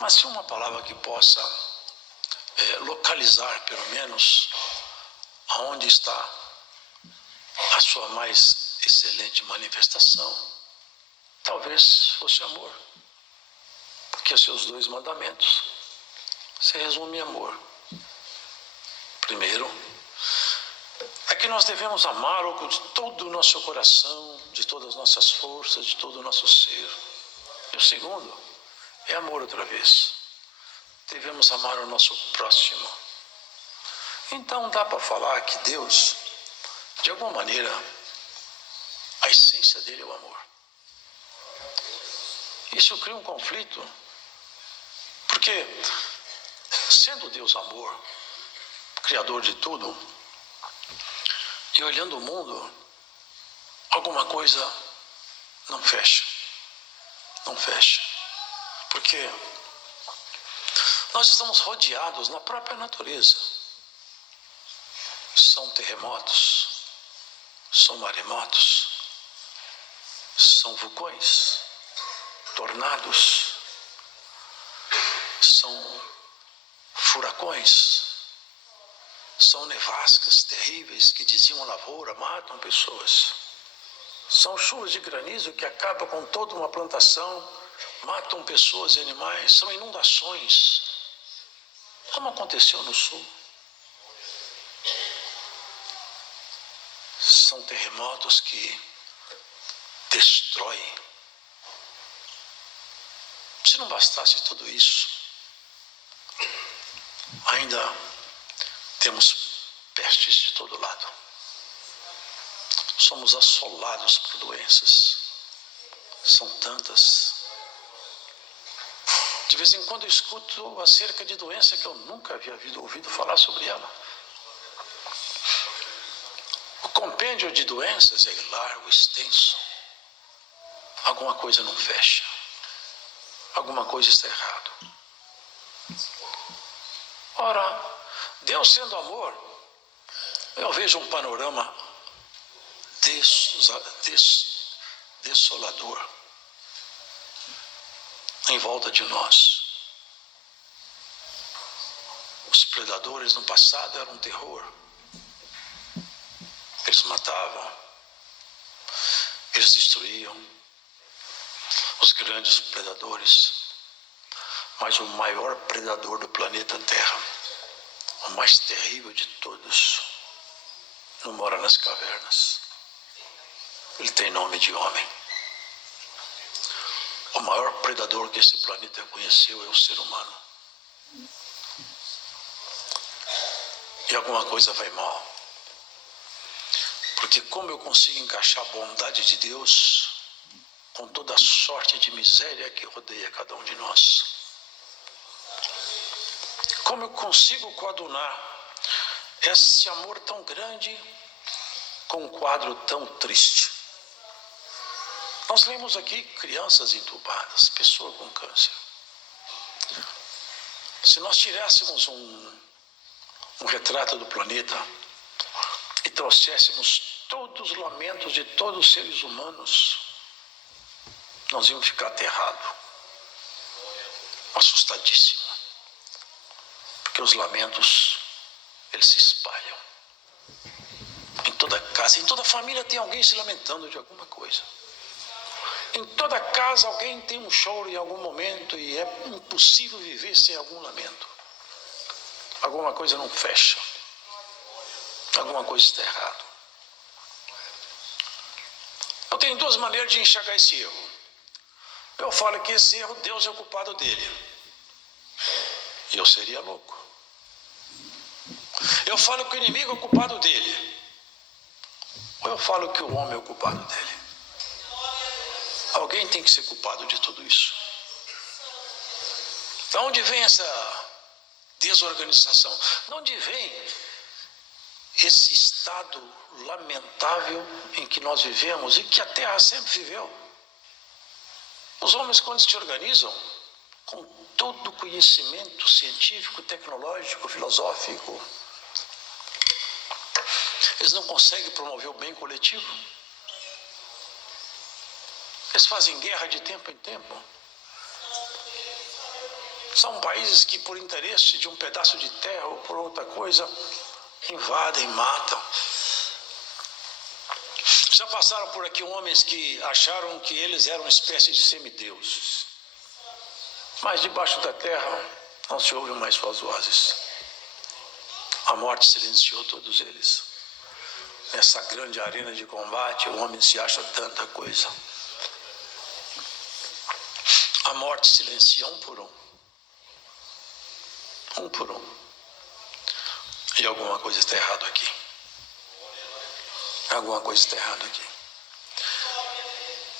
Mas se uma palavra que possa localizar, pelo menos, aonde está a sua mais excelente manifestação, talvez fosse amor. Porque os seus 2 mandamentos se resumem em amor. Primeiro, é que nós devemos amar de todo o nosso coração, de todas as nossas forças, de todo o nosso ser. E o segundo é amor outra vez. Devemos amar o nosso próximo. Então dá para falar que Deus, de alguma maneira, a essência dele é o amor. Isso cria um conflito, porque sendo Deus amor, criador de tudo, e olhando o mundo, alguma coisa não fecha. Não fecha. Porque nós estamos rodeados na própria natureza. São terremotos, são maremotos, são vulcões, tornados, são furacões, são nevascas terríveis que dizimam a lavoura, matam pessoas. São chuvas de granizo que acabam com toda uma plantação, matam pessoas e animais. São inundações, como aconteceu no sul. São terremotos que destroem. Se não bastasse tudo isso, ainda temos pestes de todo lado. Somos assolados por doenças. São tantas. De vez em quando eu escuto acerca de doença que eu nunca havia ouvido falar sobre ela. O compêndio de doenças é largo, extenso. Alguma coisa não fecha. Alguma coisa está errado. Ora, Deus sendo amor, eu vejo um panorama desolador em volta de nós. Os predadores no passado eram um terror. Eles matavam, eles destruíam, os grandes predadores. Mas o maior predador do planeta Terra, o mais terrível de todos, não mora nas cavernas. Ele tem nome de homem. O maior predador que esse planeta conheceu é o ser humano. E alguma coisa vai mal. Porque como eu consigo encaixar a bondade de Deus com toda a sorte de miséria que rodeia cada um de nós? Como eu consigo coadunar esse amor tão grande com um quadro tão triste? Nós lemos aqui crianças entubadas, pessoas com câncer. Se nós tirássemos um retrato do planeta e trouxéssemos todos os lamentos de todos os seres humanos, nós íamos ficar aterrados, assustadíssimos. Porque os lamentos, eles se espalham. Em toda casa, em toda família tem alguém se lamentando de alguma coisa. Em toda casa alguém tem um choro em algum momento e é impossível viver sem algum lamento. Alguma coisa não fecha. Alguma coisa está errada. Eu tenho 2 maneiras de enxergar esse erro. Eu falo que esse erro, Deus é o culpado dele. E eu seria louco. Eu falo que o inimigo é o culpado dele. Ou eu falo que o homem é o culpado dele. Alguém tem que ser culpado de tudo isso. De onde vem essa desorganização? De onde vem esse estado lamentável em que nós vivemos e que a Terra sempre viveu? Os homens, quando se organizam, com todo o conhecimento científico, tecnológico, filosófico, eles não conseguem promover o bem coletivo. Eles fazem guerra de tempo em tempo. São países que, por interesse de um pedaço de terra ou por outra coisa, invadem, matam. Já passaram por aqui homens que acharam que eles eram uma espécie de semideuses. Mas debaixo da terra não se ouvem mais suas vozes. A morte silenciou todos eles. Nessa grande arena de combate, o homem se acha tanta coisa. A morte silencia um por um. Um por um. E alguma coisa está errada aqui. Alguma coisa está errada aqui.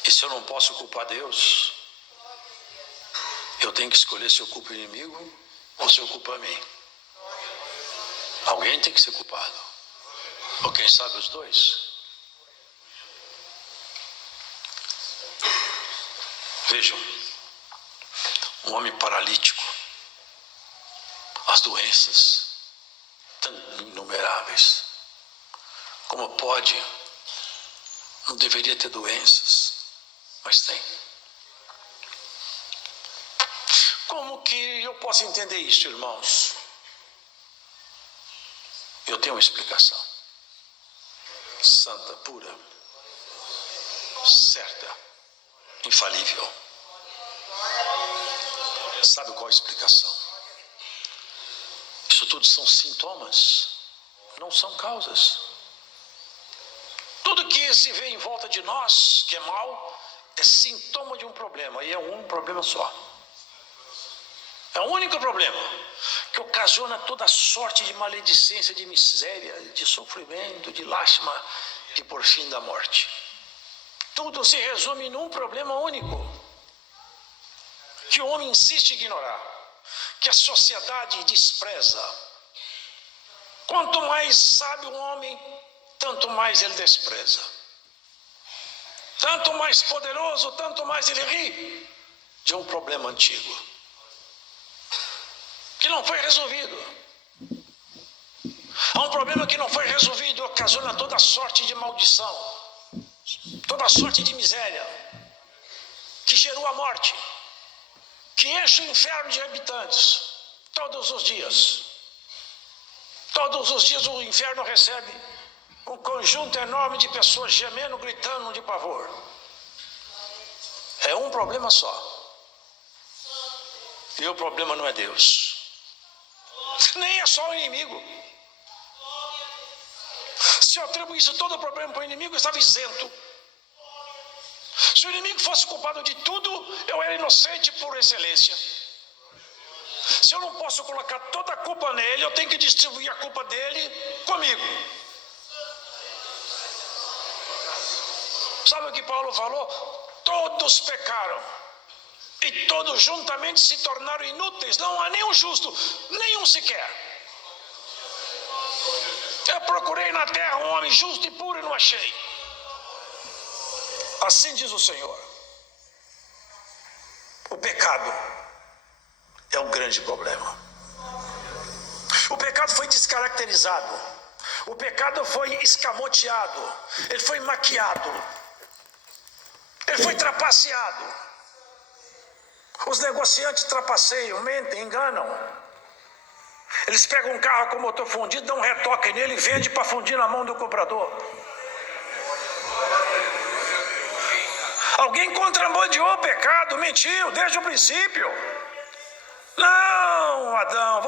E se eu não posso culpar Deus, eu tenho que escolher se eu culpo o inimigo ou se eu culpo a mim. Alguém tem que ser culpado. Ou quem sabe os dois. Vejam, um homem paralítico, as doenças tão inumeráveis. Como pode? Não deveria ter doenças, mas tem. Como que eu posso entender isso, irmãos? Eu tenho uma explicação. Santa, pura, certa, infalível. Sabe qual a explicação? Isso tudo são sintomas, não são causas. Tudo que se vê em volta de nós, que é mal, é sintoma de um problema, e é um problema só. É o único problema que ocasiona toda sorte de maledicência, de miséria, de sofrimento, de lástima e por fim da morte. Tudo se resume num problema único, que o homem insiste em ignorar, que a sociedade despreza. Quanto mais sabe o homem, tanto mais ele despreza. Tanto mais poderoso, tanto mais ele ri de um problema antigo, que não foi resolvido. Há um problema que não foi resolvido e ocasiona toda sorte de maldição, toda sorte de miséria, que gerou a morte, que enche o inferno de habitantes todos os dias. Todos os dias o inferno recebe um conjunto enorme de pessoas gemendo, gritando de pavor. É um problema só. E o problema não é Deus. Nem é só o inimigo. Se eu atribuísse todo o problema para o inimigo, eu estava isento. Se o inimigo fosse culpado de tudo, eu era inocente por excelência. Se eu não posso colocar toda a culpa nele, eu tenho que distribuir a culpa dele comigo. Sabe o que Paulo falou? Todos pecaram e todos juntamente se tornaram inúteis. Não há nenhum justo, nenhum sequer. Eu procurei na terra um homem justo e puro e não achei. Assim diz o Senhor. O pecado é um grande problema. O pecado foi descaracterizado. O pecado foi escamoteado. Ele foi maquiado. Ele foi trapaceado. Os negociantes trapaceiam, mentem, enganam. Eles pegam um carro com motor fundido, dão um retoque nele e vendem para fundir na mão do comprador. Alguém contrabandeou o pecado, mentiu desde o princípio. Não, Adão.